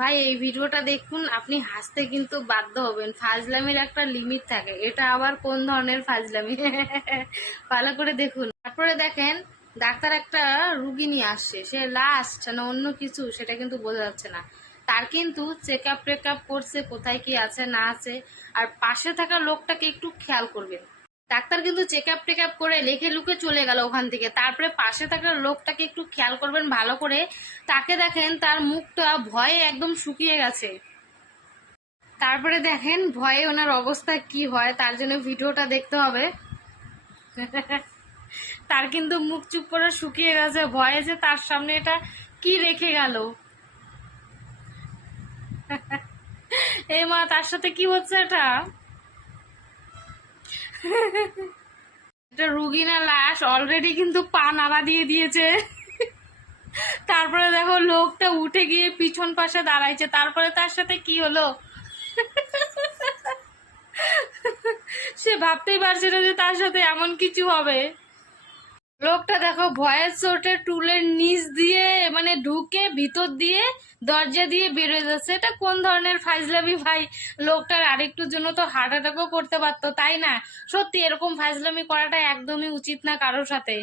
ভাই এই ভিডিওটা দেখুন, আপনি হাসতে কিন্তু বাধ্য হবেন। ফাজলামির একটা লিমিট থাকে, এটা আবার কোন ধরনের ফাজলামি ভালো করে দেখুন। তারপরে দেখেন ডাক্তার একটা রুগী নিয়ে আসছে, সে লাস্ট না অন্য কিছু সেটা কিন্তু বোঝা যাচ্ছে না। তার কিন্তু চেক আপ টেক আপ করছে, কোথায় কি আছে না আছে। আর পাশে থাকা লোকটাকে একটু খেয়াল করবেন। ডাক্তার কিন্তু চেক আপ টেক আপ করে লিখে লুকে চলে গেল ওখান থেকে। তারপরে পাশে থাকা লোকটাকে একটু খেয়াল করবেন ভালো করে। তাকে দেখেন তার মুখটা ভয়ে একদম শুকিয়ে গেছে। তারপরে দেখেন ভয়ে ওনার অবস্থা কি হয়, তার জন্য ভিডিওটা দেখতে হবে। তার কিন্তু মুখ চুপ করে শুকিয়ে গেছে ভয়ে, যে তার সামনে এটা কি রেখে গেল। এই মা, তার সাথে কি হচ্ছে এটা? এটা রুগী না লাশ? অলরেডি কিন্তু পা নাড়া দিয়ে দিয়েছে। তারপরে দেখো লোকটা উঠে গিয়ে পিছন পাশে দাঁড়াইছে। তারপরে তার সাথে কি হলো সে ভাবতেই পারছে না যে তার সাথে এমন কিছু হবে। লোকটা দেখো ভয়ের চোটে টুলের নিচ দিয়ে মানে ঢুকে ভিতর দিয়ে দরজা দিয়ে বেরোয় যাচ্ছে। এটা কোন ধরনের ফাইজলামি ভাই? লোকটার আরেকটুর জন্য তো হার্ট অ্যাটাকও করতে পারতো, তাই না? সত্যি এরকম ফাইজলামি করাটা একদমই উচিত না কারোর সাথে।